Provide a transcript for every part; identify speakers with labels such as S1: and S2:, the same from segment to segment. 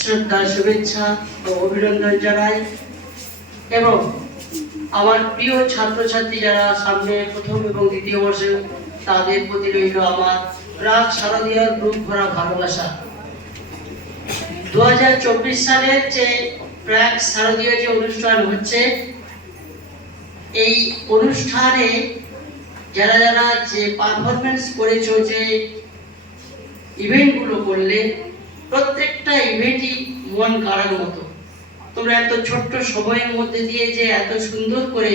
S1: শ্রদ্ধা, শুভেচ্ছা ও অভিনন্দন জানাই এবং আমার প্রিয় ছাত্রছাত্রী যারা সামনে প্রথম এবং দ্বিতীয় বর্ষে তাদের প্রতি রইল আমার প্রাক শারদীয়ার গ্রুপ ভরা ভালোবাসা। দু সালের যে প্রাক শারদীয় যে অনুষ্ঠান হচ্ছে, এই অনুষ্ঠানে যারা যারা যে পারফরমেন্স করেছ যে ইভেন্টগুলো করলে প্রত্যেকটা ইভেন্টই মন কাড়ার মতো। তোমরা এত ছোট্ট সময়ের মধ্যে দিয়ে যে এত সুন্দর করে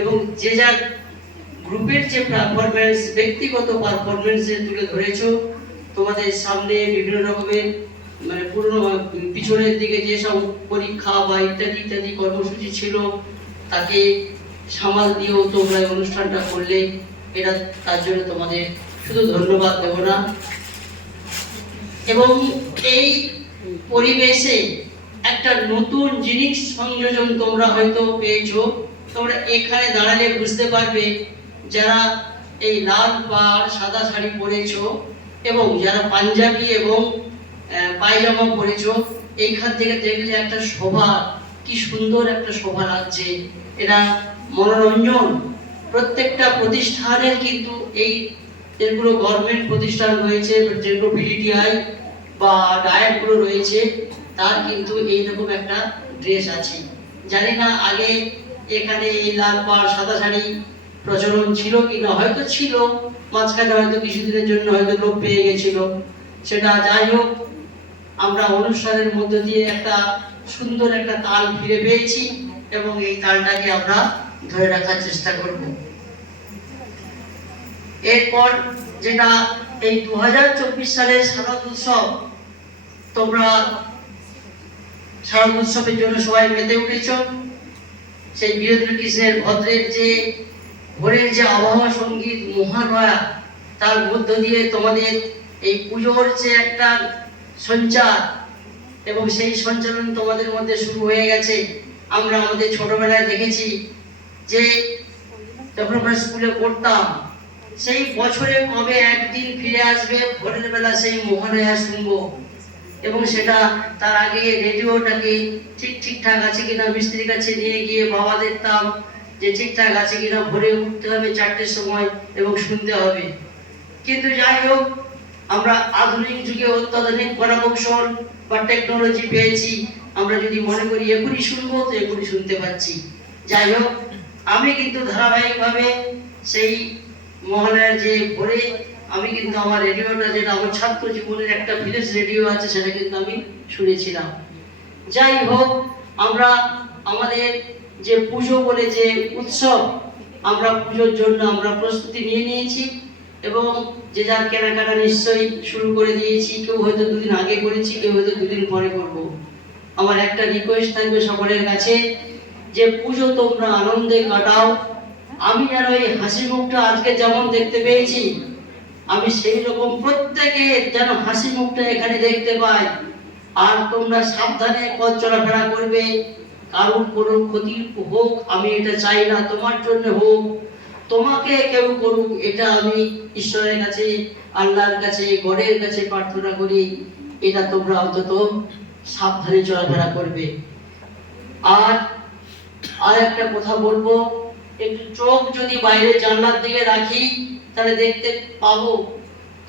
S1: এবং যে যার গ্রুপের যে পারফরমেন্স ব্যক্তিগত পারফরমেন্স যে তুলে ধরেছো, তোমাদের সামনে বিভিন্ন রকমের মানে পুরনো, পিছনের দিকে যেসব পরীক্ষা বা ইত্যাদি ইত্যাদি কর্মসূচি ছিল, তাকে সামাল দিয়েও তোমরা অনুষ্ঠানটা করলে। এটা তার জন্য তোমাদের শুধু ধন্যবাদ দেব না। এবং এই পরিবেশে একটা নতুন জিনিস সংযোজন তোমরা হয়তো পেয়েছ। তোমরা এখানে দাঁড়ালে বুঝতে পারবে যারা এই লাল পাড় সাদা শাড়ি পরেছো এবং যারা পাঞ্জাবি এবং পায়জামা পরেছো, এইখান থেকে দেখলে একটা শোভা, কি সুন্দর একটা শোভা লাগছে। এটা মনোরঞ্জন। প্রত্যেকটা প্রতিষ্ঠানের কিন্তু এই যেগুলো গভর্নমেন্ট প্রতিষ্ঠান রয়েছে, যেগুলো বিডিটিআই বা ডায়েটগুলো রয়েছে, তার কিন্তু এইরকম একটা ড্রেস আছে। জানি না আগে এখানে এই লাল পাড়, সাদা শাড়ি প্রচলন ছিল কি না হয়তো ছিল, মাঝখানে হয়তো কিছুদিনের জন্য হয়তো লোপ পেয়ে গেছিল। সেটা যাই হোক, আমরা অনুষ্ঠানের মধ্যে দিয়ে একটা সুন্দর একটা তাল ফিরে পেয়েছি এবং এই তালটাকে আমরা ধরে রাখার চেষ্টা করব। এরপর যেটা এই দু হাজার চব্বিশ সালের শারদ উৎসব, তোমরা শারদ উৎসবের জন্য সবাই মেতে উঠেছ। সেই বীরেন্দ্র কৃষ্ণের ভদ্রের যে ভোরের যে আবহাওয়া সংগীত মহালয়া তার মধ্য দিয়ে তোমাদের এই পুজোর যে একটা সঞ্চার এবং সেই সঞ্চালন তোমাদের মধ্যে শুরু হয়ে গেছে। আমরা আমাদের ছোটবেলায় দেখেছি যে যখন আমরা স্কুলে পড়তাম সেই বছরে কবে একদিন ফিরে আসবে? ভোরের বেলা সেই মহালয়া শুনব এবং সেটা তার আগে রেডিওটাকে ঠিক ঠিকঠাক আছে কিনা, মিস্ত্রির কাছে নিয়ে গিয়ে বাবা দেখতাম যে ঠিকঠাক আছে কিনা, ভোরে উঠতে হবে চারটের সময় এবং শুনতে হবে। কিন্তু যাই হোক, আমরা আধুনিক যুগে অত্যাধুনিক কৌশল বা টেকনোলজি পেয়েছি। আমরা যদি মনে করি এখনই শুনব, তো এখনই শুনতে পাচ্ছি। যাই হোক, আমি কিন্তু ধারাবাহিকভাবে সেই মহলের যে ভোরে, আমি কিন্তু আমার রেডিওটা যেটা, আমার ছাত্র জীবনের একটা ভিলেজ রেডিও আছে, সেটা কিন্তু আমি শুনেছিলাম। যাই হোক, আমরা আমাদের যে পুজো বলে যে উৎসব, আমরা পুজোর জন্য আমরা প্রস্তুতি নিয়ে নিয়েছি এবং যে যার কেনাকাটা নিশ্চয়ই শুরু করে দিয়েছি। কেউ হয়তো দুদিন আগে করেছি, কেউ হয়তো দুদিন পরে করব। আমার একটা রিকোয়েস্ট থাকবে সকলের কাছে, যে পুজো তোমরা আনন্দে কাটাও। আমি যেন এই হাসি মুখটা আজকে যেমন দেখতে পেয়েছি, আমি সেই রকম প্রত্যেকে যেন হাসি মুখটা এখানে দেখতে পাই। আর তোমরা সাবধানে পথ চলাফেরা করবে, কারোর কোনো ক্ষতি হোক, আমি এটা চাই না, তোমার জন্য হোক। তোমাকে কেউ করুক, এটা আমি ঈশ্বরের কাছে, আল্লাহর কাছে, গড়ের কাছে প্রার্থনা করি। এটা তোমরা অন্তত সাবধানে চলাফেরা করবে। আর আর একটা কথা বলব একটু চোখ যদি বাইরে জানলার দিকে রাখি, তাহলে দেখতে পাবো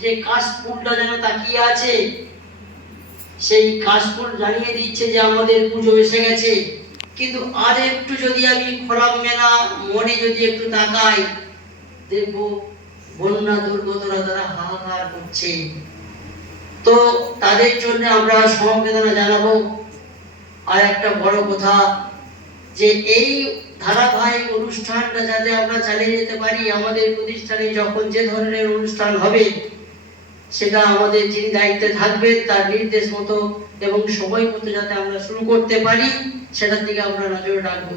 S1: যে কাশফুলটা যেন তাকিয়ে আছে। সেই কাশফুল জানিয়ে দিচ্ছে যে আমাদের পুজো এসে গেছে। কিন্তু আর একটু যদি আমি খোলাম মেলা, মনে যদি একটু তাকাই, দেখব বন্যা দুর্গতরা তারা হাহাকার করছে। তো তাদের জন্য আমরা সমবেদনা জানাব। আর একটা বড় কথা, যে এই ধারাবাহিক অনুষ্ঠানটা যাতে আমরা চালিয়ে যেতে পারি, আমাদের প্রতিষ্ঠানে যখন যে ধরনের অনুষ্ঠান হবে, সেটা আমাদের যিনি দায়িত্বে থাকবেন, তার নির্দেশ মতো এবং সময় মতো যাতে আমরা শুরু করতে পারি, সেটার দিকে আমরা নজর রাখব।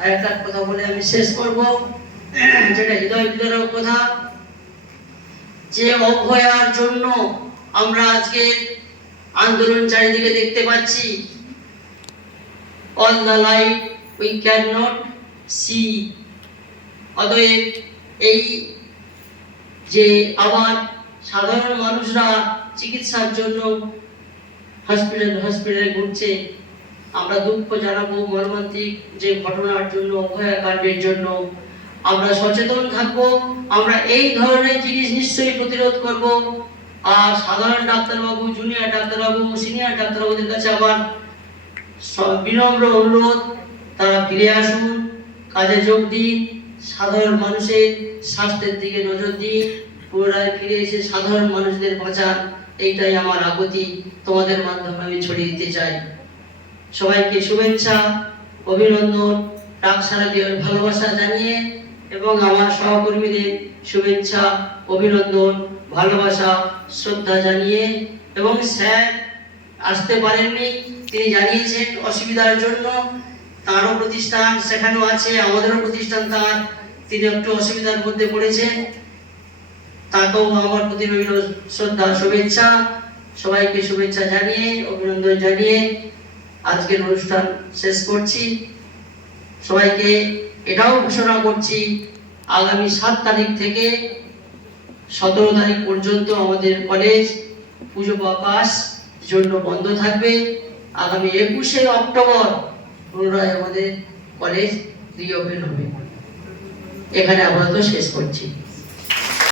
S1: আর একটা কথা বলে আমি শেষ করব, যেটা হৃদয় বিদারক কথা, যে অভয়ার জন্য আমরা আজকে আন্দোলন চারিদিকে দেখতে পাচ্ছি। On the light we can not see অতএব এই যে আবার সাধারণ মানুষরা চিকিৎসার জন্য হসপিটাল হসপিটালে ঘুরছে, আমরা দুঃখ জানাব মর্মান্তিক যে ঘটনার জন্য, অভয়াকাণ্ডের জন্য। আমরা সচেতন থাকব, আমরা এই ধরনের জিনিস নিশ্চয়ই প্রতিরোধ করব। আর সাধারণ ডাক্তারবাবু জুনিয়র ডাক্তারবাবু সিনিয়র ডাক্তারবাবুদের কাছে আমার বিনম্র অনুরোধ তারা ফিরে আসুন, কাজে যোগ দিন, সাধারণ মানুষের স্বাস্থ্যের দিকে নজর দিন, পুনরায় ফিরে এসে সাধারণ মানুষদের বাঁচান, এইটাই আমার আগতি তোমাদের মাধ্যমে আমি ছড়িয়ে দিতে চাই। সবাইকে শুভেচ্ছা, অভিনন্দন ডাক সারা দিয়ে ভালোবাসা জানিয়ে এবং আমার সহকর্মীদের শুভেচ্ছা, অভিনন্দন, ভালোবাসা, শ্রদ্ধা জানিয়ে এবং স্যার আসতে পারেননি, তিনি জানিয়েছেন অসুবিধার জন্য। তারও প্রতিষ্ঠান সেখানেও আছে, আমাদেরও প্রতিষ্ঠান তার। তিনি একটু অসুবিধার মধ্যে পড়েছেন। তাকেও আমার প্রতি রইল শ্রদ্ধা, শুভেচ্ছা। সবাইকে শুভেচ্ছা জানিয়ে, অভিনন্দন জানিয়ে আজকের অনুষ্ঠান শেষ করছি। সবাইকে এটাও ঘোষণা করছি, আগামী সাত তারিখ থেকে সতেরো তারিখ পর্যন্ত আমাদের কলেজ পুজো প্রকাশ জন্য বন্ধ থাকবে। আগামী একুশে অক্টোবর পুনরায় আমাদের কলেজ রিওপেন হবে। এখানে আপাতত শেষ করছি।